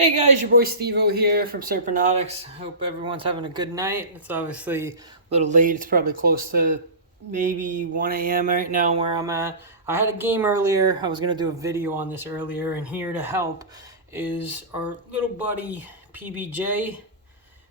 Hey guys, your boy Steve-O here from Serpenotics. Hope everyone's having a good night. It's obviously a little late. It's probably close to maybe 1 a.m. right now where I'm at. I had a game earlier. I was going to do a video on this earlier, and here to help is our little buddy PBJ,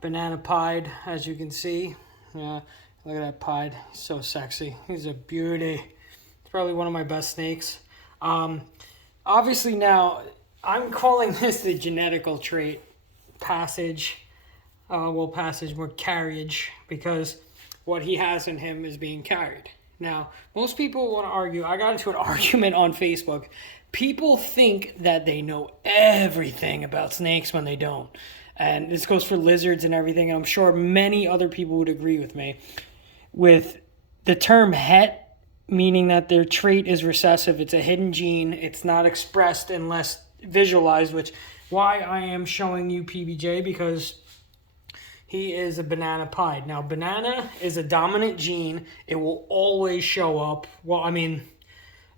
banana pied, as you can see. Yeah, look at that pied. He's so sexy. He's a beauty. It's probably one of my best snakes. Obviously now, I'm calling this the genetical trait passage. Passage, more carriage, because what he has in him is being carried. Now, most people want to argue. I got into an argument on Facebook. People think that they know everything about snakes when they don't. And this goes for lizards and everything. And I'm sure many other people would agree with me. With the term het, meaning that their trait is recessive. It's a hidden gene. It's not expressed unless visualized, which why I am showing you PBJ, because he is a banana pied. Now, banana is a dominant gene. It will always show up. Well, I mean,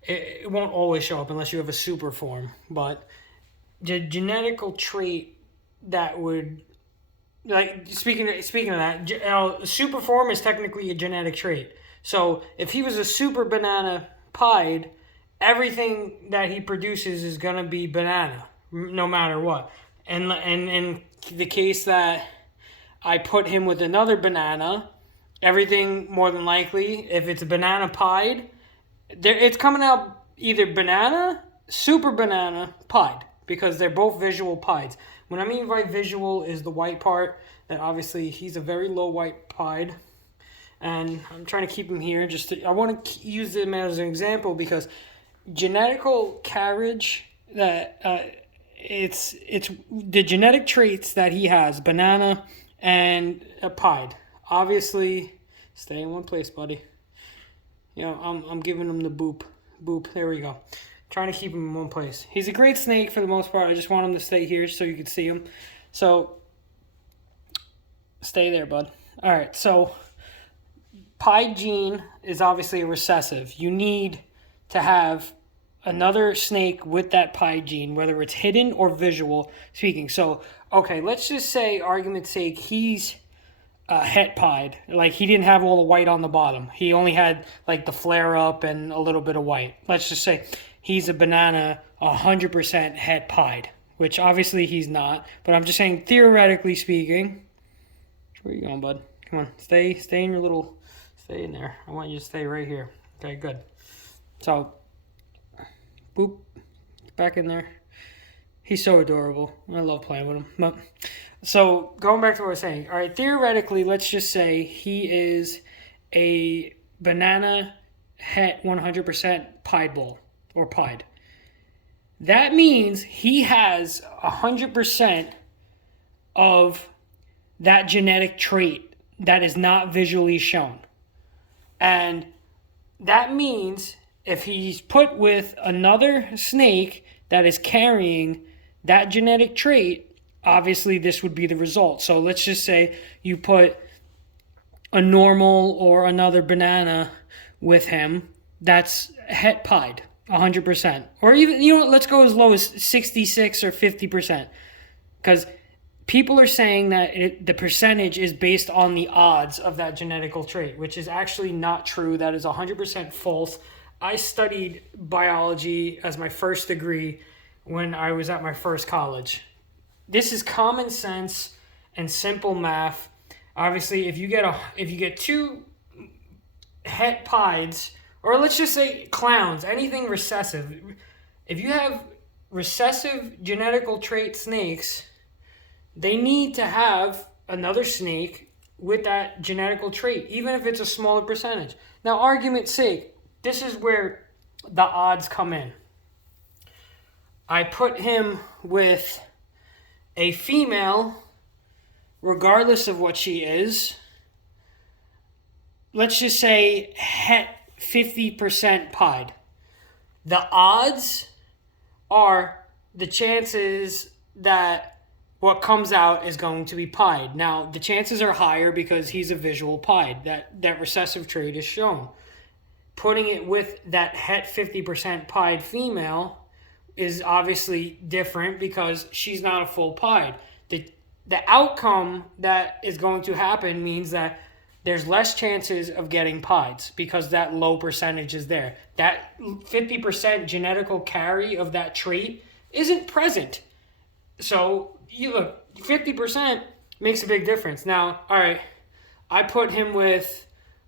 it won't always show up unless you have a super form. But the genetical trait that would, like, speaking of that, super form is technically a genetic trait. So if he was a super banana pied, everything that he produces is going to be banana, no matter what. And in the case that I put him with another banana, everything more than likely, if it's a banana pied, it's coming out either banana, super banana, pied, because they're both visual pieds. What I mean by visual is the white part, that obviously he's a very low white pied. And I'm trying to keep him here. I want to use him as an example because genetical carriage, that it's the genetic traits that he has, banana and a pied. Obviously, stay in one place, buddy. You know, I'm giving him the boop. There we go. Trying to keep him in one place. He's a great snake for the most part. I just want him to stay here so you can see him. So stay there, bud. All right. So pied gene is obviously a recessive. You need to have another snake with that pied gene, whether it's hidden or visual speaking. So, okay, let's just say, argument's sake, he's het pied. Like, he didn't have all the white on the bottom. He only had, like, the flare up and a little bit of white. Let's just say he's a banana 100% het pied, which obviously he's not. But I'm just saying, theoretically speaking, where are you going, bud? Come on, stay in your little... Stay in there. I want you to stay right here. Okay, good. So, boop, back in there. He's so adorable. I love playing with him. But, so, going back to what I was saying. All right, theoretically, let's just say he is a banana het 100% pied bull, or pied. That means he has 100% of that genetic trait that is not visually shown. And that means if he's put with another snake that is carrying that genetic trait, obviously this would be the result. So let's just say you put a normal or another banana with him that's het pied 100%. Or even, you know, let's go as low as 66 or 50%. Because people are saying that the percentage is based on the odds of that genetical trait, which is actually not true. That is 100% false. I studied biology as my first degree when I was at my first college. This is common sense and simple math. Obviously, if you get two het pieds, or let's just say clowns, anything recessive, if you have recessive genetical trait snakes, they need to have another snake with that genetical trait, even if it's a smaller percentage. Now, argument's sake, this is where the odds come in. I put him with a female, regardless of what she is. Let's just say het 50% pied. The odds are the chances that what comes out is going to be pied. Now, the chances are higher because he's a visual pied. That recessive trait is shown. Putting it with that het 50% pied female is obviously different because she's not a full pied. The outcome that is going to happen means that there's less chances of getting pieds because that low percentage is there. That 50% genetical carry of that trait isn't present. So you look, 50% makes a big difference. Now, all right, I put him with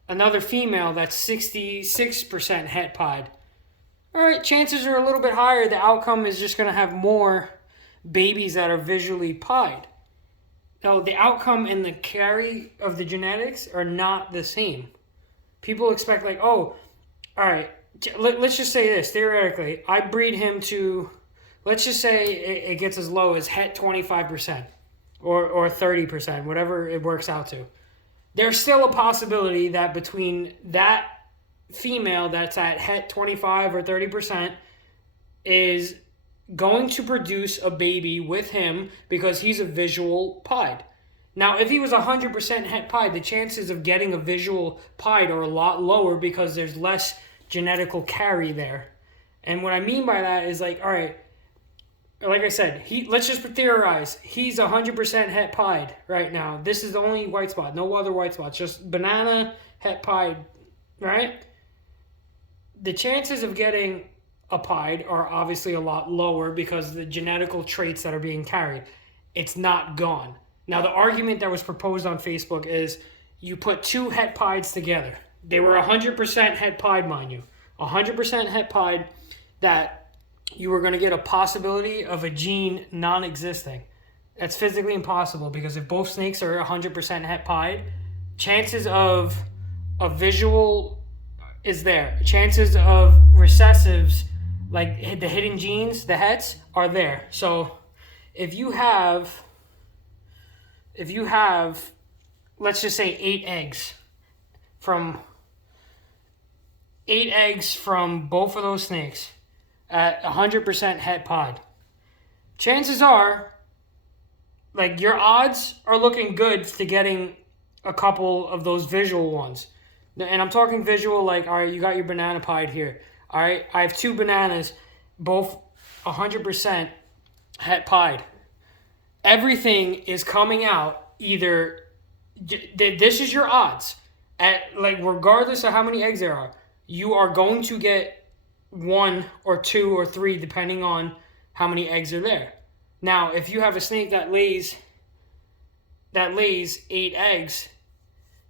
another female that's 66% het pied. All right, chances are a little bit higher. The outcome is just going to have more babies that are visually pied. Now, the outcome and the carry of the genetics are not the same. People expect like, oh, all right, let's just say this. Theoretically, I breed him to, let's just say it gets as low as het 25% or 30%, whatever it works out to. There's still a possibility that between that female that's at het 25 or 30% is going to produce a baby with him because he's a visual pied. Now, if he was 100% het pied, the chances of getting a visual pied are a lot lower because there's less genetical carry there. And what I mean by that is like, all right, like I said, let's just theorize. He's 100% het pied right now. This is the only white spot, no other white spots, just banana het pied, right? The chances of getting a pied are obviously a lot lower because the genetical traits that are being carried, it's not gone. Now, the argument that was proposed on Facebook is you put two het pieds together. They were 100% het pied, mind you. 100% het pied, that you were going to get a possibility of a gene non-existing. That's physically impossible because if both snakes are 100% het pied, chances of a visual is there. Chances of recessives, like the hidden genes, the hets, are there. So if you have, let's just say 8 eggs from both of those snakes at 100% het pied, chances are, like, your odds are looking good to getting a couple of those visual ones. And I'm talking visual, like, all right, you got your banana pied here. All right, I have 2 bananas, both 100% het pied. Everything is coming out either, this is your odds. At, like, regardless of how many eggs there are, you are going to get 1 or 2 or 3 depending on how many eggs are there. Now, if you have a snake that lays 8 eggs,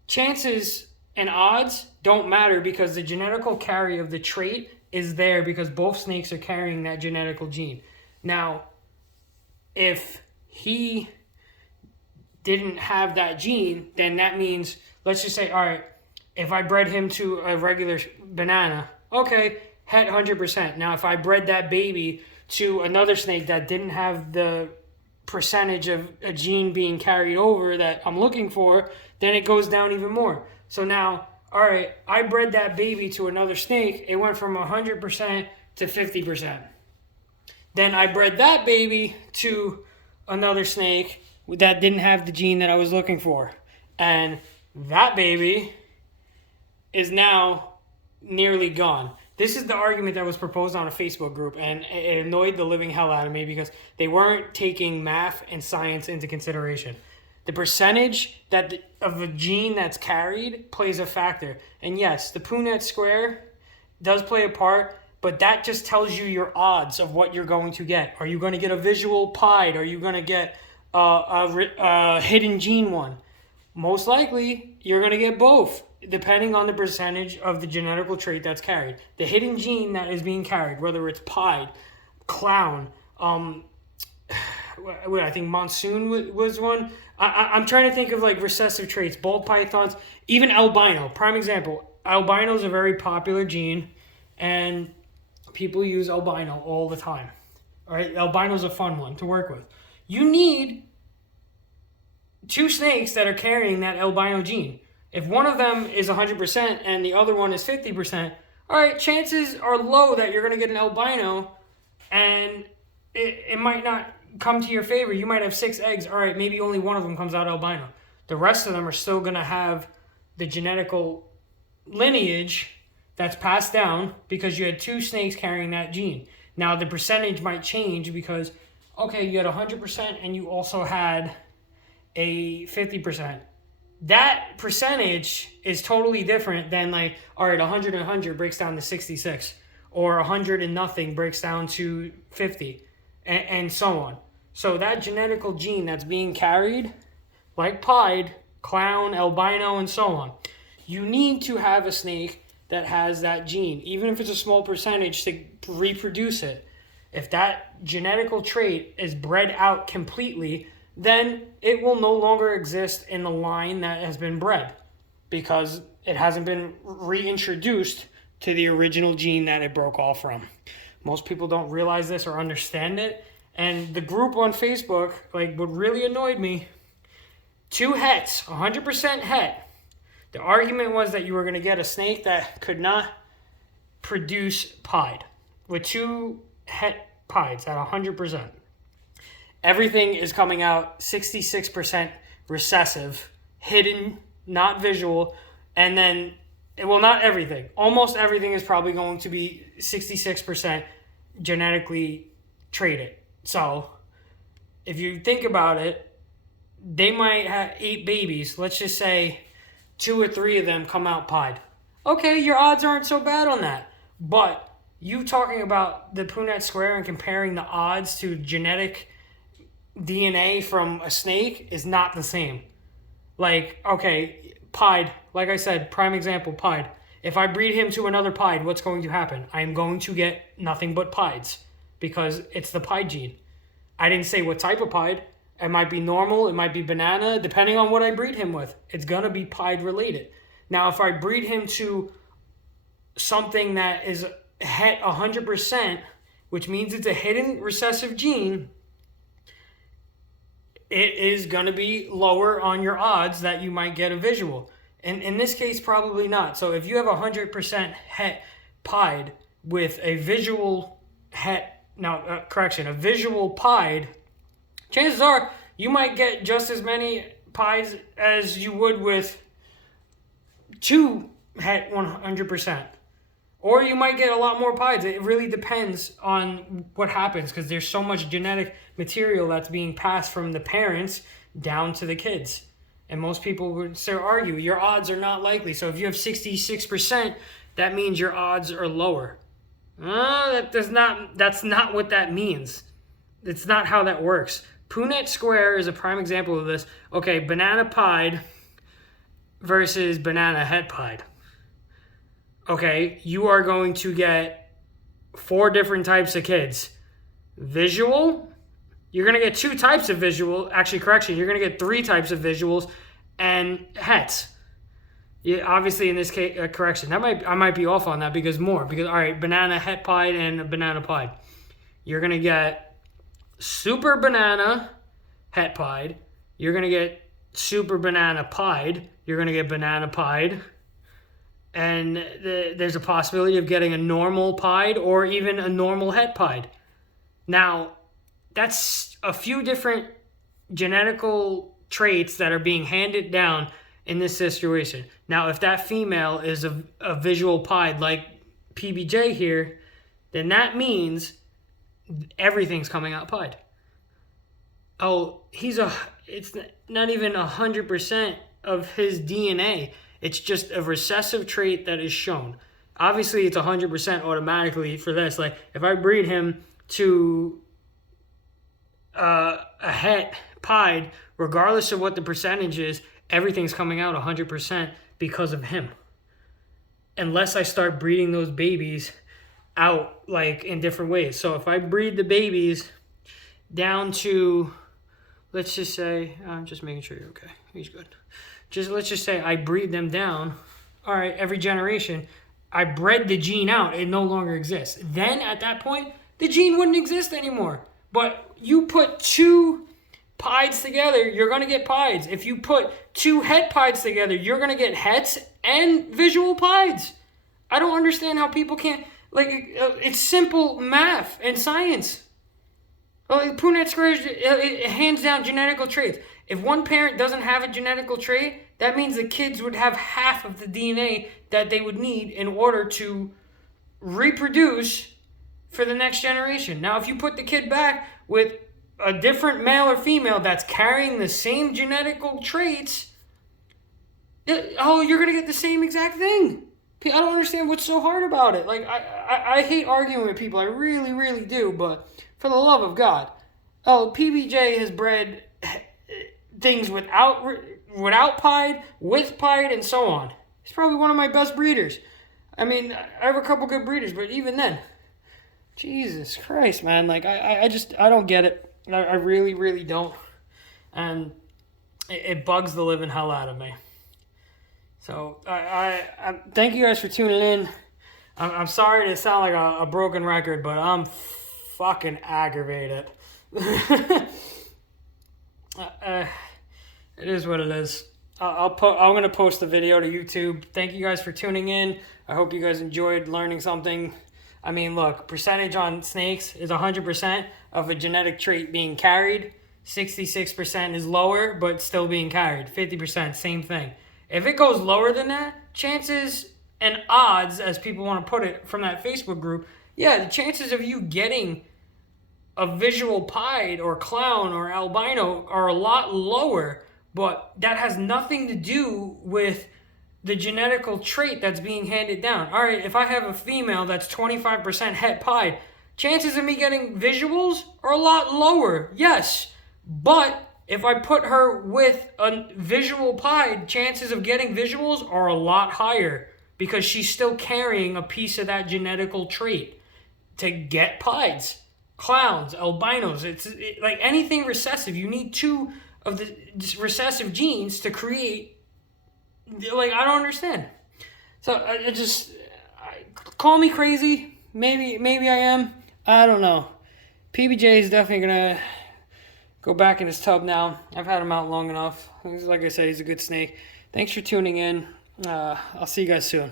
chances and odds don't matter because the genetical carry of the trait is there because both snakes are carrying that genetical gene. Now, if he didn't have that gene, then that means, let's just say, all right, if I bred him to a regular banana, okay, het 100%. Now, if I bred that baby to another snake that didn't have the percentage of a gene being carried over that I'm looking for, then it goes down even more. So now, all right, I bred that baby to another snake. It went from 100% to 50%. Then I bred that baby to another snake that didn't have the gene that I was looking for. And that baby is now nearly gone. This is the argument that was proposed on a Facebook group, and it annoyed the living hell out of me because they weren't taking math and science into consideration. The percentage of a gene that's carried plays a factor. And yes, the Punnett square does play a part, but that just tells you your odds of what you're going to get. Are you going to get a visual pied? Are you going to get a hidden gene one? Most likely, you're going to get both, depending on the percentage of the genetical trait that's carried. The hidden gene that is being carried, whether it's pied, clown, I think monsoon was one. I'm trying to think of like recessive traits, ball pythons, even albino. Prime example, albino is a very popular gene, and people use albino all the time. All right, albino is a fun one to work with. You need 2 snakes that are carrying that albino gene. If one of them is 100% and the other one is 50%, all right, chances are low that you're going to get an albino, and it might not come to your favor. You might have 6 eggs. All right, maybe only one of them comes out albino. The rest of them are still going to have the genetical lineage that's passed down because you had 2 snakes carrying that gene. Now, the percentage might change because, okay, you had 100% and you also had a 50%. That percentage is totally different than like, all right, 100 and 100 breaks down to 66, or 100 and nothing breaks down to 50, and so on. So that genetical gene that's being carried, like pied, clown, albino, and so on, you need to have a snake that has that gene, even if it's a small percentage, to reproduce it. If that genetical trait is bred out completely, then it will no longer exist in the line that has been bred because it hasn't been reintroduced to the original gene that it broke off from. Most people don't realize this or understand it. And the group on Facebook, like, what really annoyed me, 2 hets, 100% het. The argument was that you were going to get a snake that could not produce pied with 2 het pieds at 100%. Everything is coming out 66% recessive, hidden, not visual, and then, well, not everything. Almost everything is probably going to be 66% genetically traded. So, if you think about it, they might have 8 babies. Let's just say 2 or 3 of them come out pied. Okay, your odds aren't so bad on that. But you talking about the Punnett square and comparing the odds to genetic DNA from a snake is not the same. Like, okay, pied, like I said, prime example, pied. If I breed him to another pied, what's going to happen? I am going to get nothing but pieds because it's the pied gene. I didn't say what type of pied. It might be normal, it might be banana, depending on what I breed him with. It's going to be pied related. Now, if I breed him to something that is het 100%, which means it's a hidden recessive gene, it is going to be lower on your odds that you might get a visual. And in this case, probably not. So if you have 100% het pied with a visual het, a visual pied, chances are you might get just as many pieds as you would with 2 het 100%. Or you might get a lot more pieds. It really depends on what happens because there's so much genetic material that's being passed from the parents down to the kids. And most people would still argue your odds are not likely. So if you have 66%, that means your odds are lower. That's not what that means. It's not how that works. Punnett square is a prime example of this. Okay, banana pied versus banana het pied. Okay, you are going to get 4 different types of kids. Visual, you're going to get 2 types of visual. Actually, correction, you're going to get 3 types of visuals and hets. Yeah, obviously, in this case, correction, I might be off on that because all right, banana het pied and banana pied. You're going to get super banana het pied. You're going to get super banana pied. You're going to get banana pied. And there's a possibility of getting a normal pied or even a normal het pied. Now, that's a few different genetical traits that are being handed down in this situation. Now, if that female is a visual pied like PBJ here, then that means everything's coming out pied. Oh, it's not even 100% of his DNA. It's just a recessive trait that is shown. Obviously, it's 100% automatically for this. Like, if I breed him to a het pied, regardless of what the percentage is, everything's coming out 100% because of him. Unless I start breeding those babies out, like, in different ways. So if I breed the babies down to, let's just say, I'm just making sure you're okay. He's good. Let's just say I breed them down. All right, every generation, I bred the gene out. It no longer exists. Then at that point, the gene wouldn't exist anymore. But you put 2 pieds together, you're going to get pieds. If you put 2 het pieds together, you're going to get hets and visual pieds. I don't understand how people can't, like, it's simple math and science. Punnett square, it hands down genetical traits. If one parent doesn't have a genetical trait, that means the kids would have half of the DNA that they would need in order to reproduce for the next generation. Now, if you put the kid back with a different male or female that's carrying the same genetical traits, you're going to get the same exact thing. I don't understand what's so hard about it. Like, I hate arguing with people. I really, really do. But for the love of God. PBJ has bred things without pied, with pied, and so on. He's probably one of my best breeders. I mean, I have a couple good breeders, but even then, Jesus Christ, man. Like, I don't get it. I really, really don't. And it bugs the living hell out of me. So, I thank you guys for tuning in. I'm sorry to sound like a broken record, but I'm fucking aggravated. It is what it is. I'm going to post the video to YouTube. Thank you guys for tuning in. I hope you guys enjoyed learning something. I mean, look, percentage on snakes is 100% of a genetic trait being carried. 66% is lower, but still being carried. 50%, same thing. If it goes lower than that, chances and odds, as people want to put it from that Facebook group, yeah, the chances of you getting a visual pied or clown or albino are a lot lower, but that has nothing to do with the genetical trait that's being handed down. All right, if I have a female that's 25% het pied, chances of me getting visuals are a lot lower, yes, but if I put her with a visual pied, chances of getting visuals are a lot higher because she's still carrying a piece of that genetical trait to get pieds. Clowns, albinos, like anything recessive. You need two of the recessive genes to create, like, I don't understand. So call me crazy. Maybe I am. I don't know. PBJ is definitely going to go back in his tub now. I've had him out long enough. Like I said, he's a good snake. Thanks for tuning in. I'll see you guys soon.